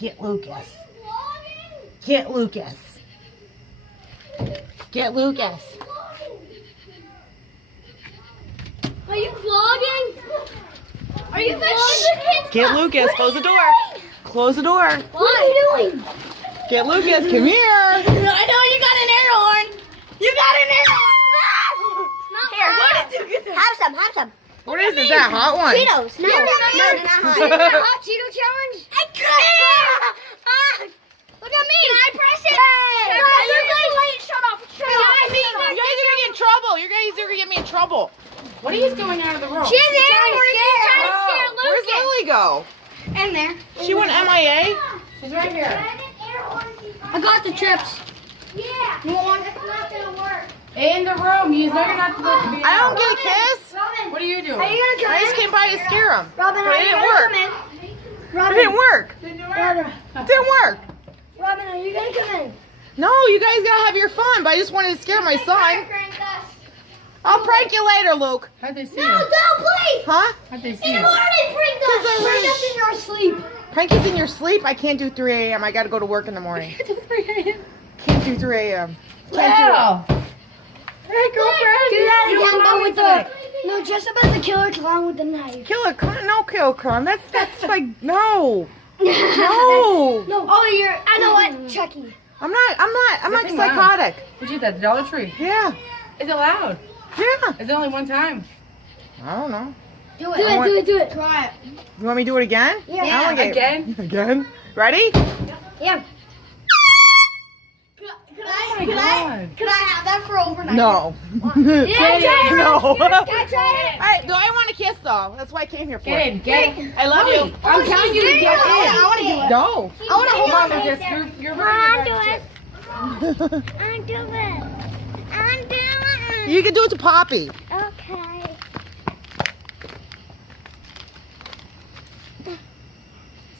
Get Lucas. Get Lucas. Get Lucas. Are you vlogging? Are you vlogging? Get Lucas. Close the door. Close the door. What are you doing? Get Lucas. Come here. I know you got an air horn. You got an air horn. Here, what did you get? Have some. Have some. What is this? That hot one? Cheetos. No, they're not hot. Hot Cheeto challenge? I couldn't. Look at me. Can I press it? Shut off. Shut off. You guys are gonna get in trouble. You guys are gonna get me in trouble. What are you doing out of the room? She's an air horn. She's trying to scare Lucas. Where's Lily go? In there. She went MIA. She's right here. I got the chips. Yeah. You want? It's not gonna work. In the room. You know you're not supposed to be I don't out. get a kiss. Robin, What are you doing? are you gonna come I in? just came by to scare him. Robin, But are it you didn't gonna work. come in? It Robin, didn't work. Robin, It didn't work. Robin, are you gonna come in? No, you guys gotta have your fun. But I just wanted to scare my son. I'll prank you later, Luke. How'd they see No, you? don't, please. Huh? How'd they see You you? already pranked us. Because I Pranked wish. us in your sleep. Prank is in your sleep. I can't do 3 a.m. I gotta go to work in the morning. Can't do 3 a.m. Can't do it. Wow. Hey, girlfriend. Do that You again, were but mommy with today. the no, just about the killer clown with the knife. Kill a clown? No, kill a clown. That's like no. No. No. No. Oh, you're. I know what, Chucky. I'm like Zipping loud. psychotic. Where'd you get that? The Dollar Tree. Yeah. Is it loud? Yeah. Is it only one time? I don't know. Do it. Do it. Try it. You want me to do it again? Yeah. I wanna get- Again? Again? Ready? Yeah. Oh my God. Could I have that for overnight? No. Yeah, try it. No. Can I try it? Alright, do I want a kiss though? That's why I came here for. Get in. Get in. I love you. I'm telling you to get in. I want to do it. No. I want to hold Come on, on. Lucas. You're ready to I'm doing it. I'm doing it. You can do it to Poppy.